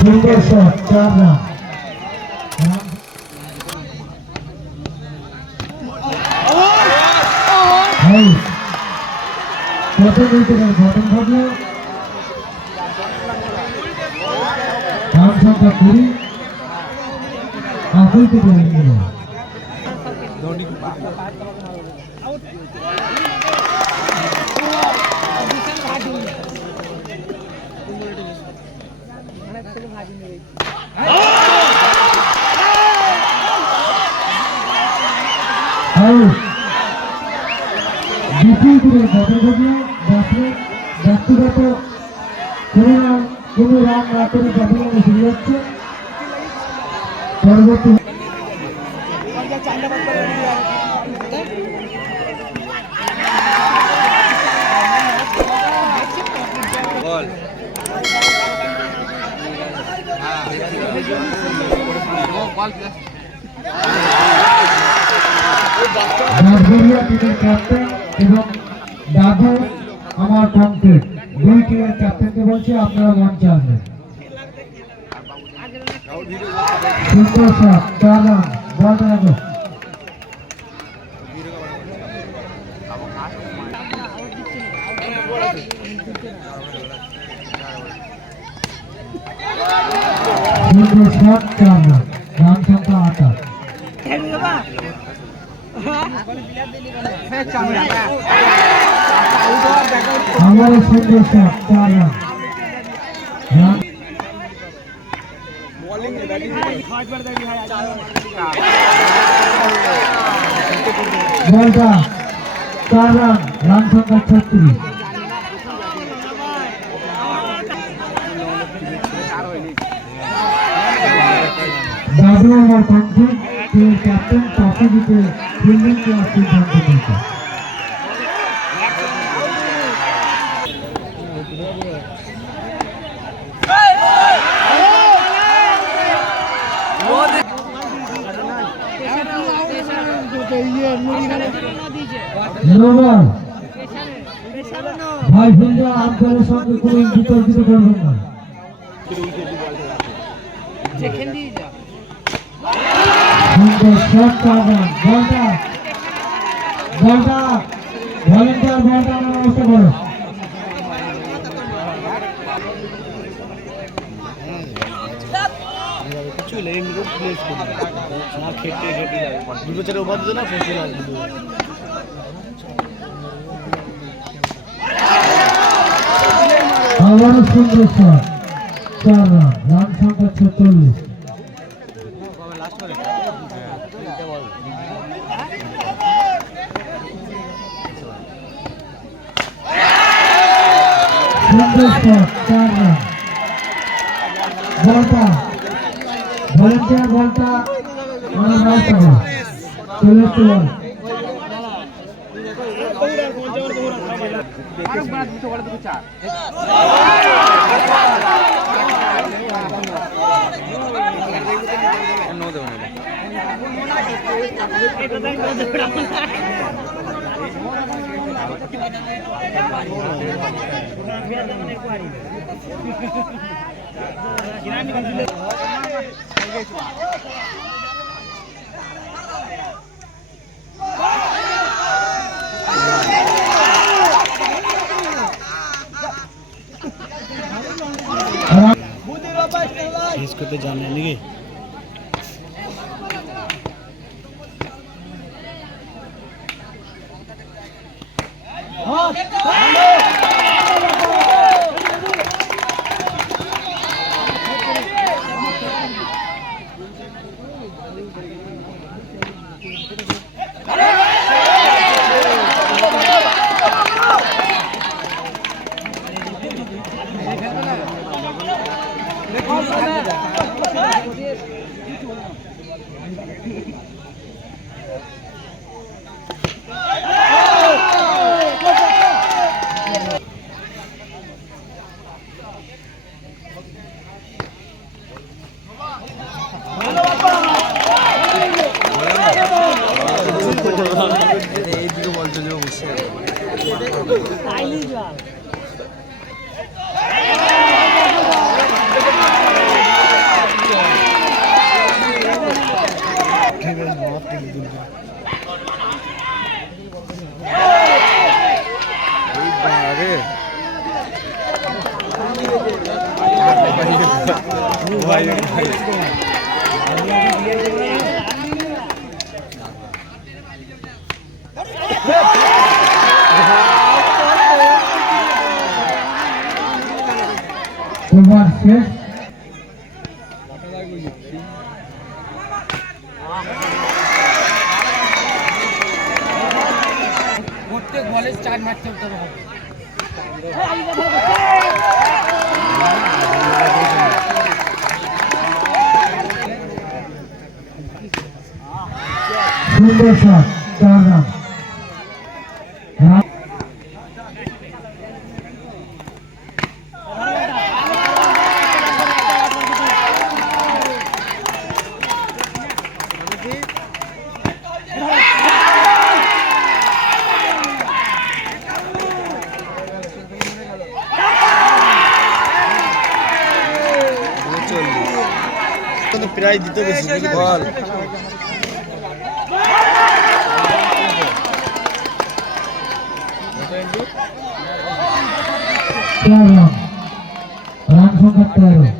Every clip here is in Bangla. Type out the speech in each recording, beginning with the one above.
সুন্দর শট, 4 রান। প্রথম উইকেটের ঘটন ঘটল। রান সংখ্যা 20, আকুল থেকে নিল। দ্বিতীয় দিনের ঘটনা ঘটল। ব্যক্তিগত কোনো রান না করে ব্যাটিং শুরু হচ্ছে। পরবর্তী টিমের ক্যাপ্টেন এবং দাদু আমার কমপ্লিট, দুই টিমের ক্যাপ্টেনকে বলছি আপনারা মঞ্চে আসবেন। সুন্দর শট, 4 রান। বল রাখো। সুন্দর শট, 4 রান। রান সংখ্যা 28। আমার সুন্দর শট, 4 রান। বলটা 4 রান। রান সংখ্যা 36। দাদু আমার কণ্ঠে ক্যাপ্টেন ট্রফি দিতে ফিল্ডিং করার সিদ্ধান্ত নিয়েছে। ভাই ফিল্ডার আম্পায়ারের সঙ্গে কোনো বিতর্কিত করবেন না। বলটা ভলেন্টিয়ার বলটা আনার ব্যবস্থা করো। আবারও সুন্দর শট, 4 রান। রান সংখ্যা 46। সুন্দর শট, 4 রান। বলটা ভলেন্টিয়ার বলটা মানে ব্যবস্থা করো। চলে চল। করতে জানে নাকি ওভার শেষ। প্রত্যেক বলে 4 মারতে হবে। সুন্দর শট, 4 রান। প্রায় দিতে গেছি বল রান সংখ্যা 13।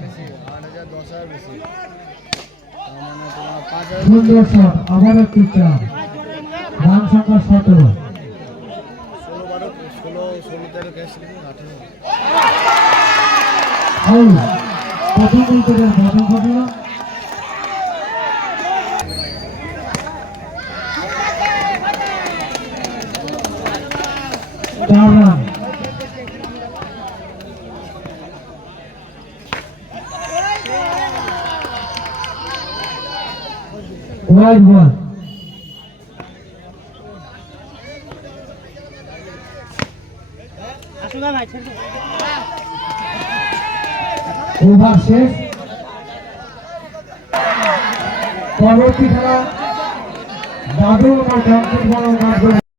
সুন্দর শট, আবার একটি 4। রান সংখ্যা 17। 16-12 প্রথম উইকেটের পতন ঘটল। Wide one. ওভার শেষ। পরবর্তী খেলা দাদু আমার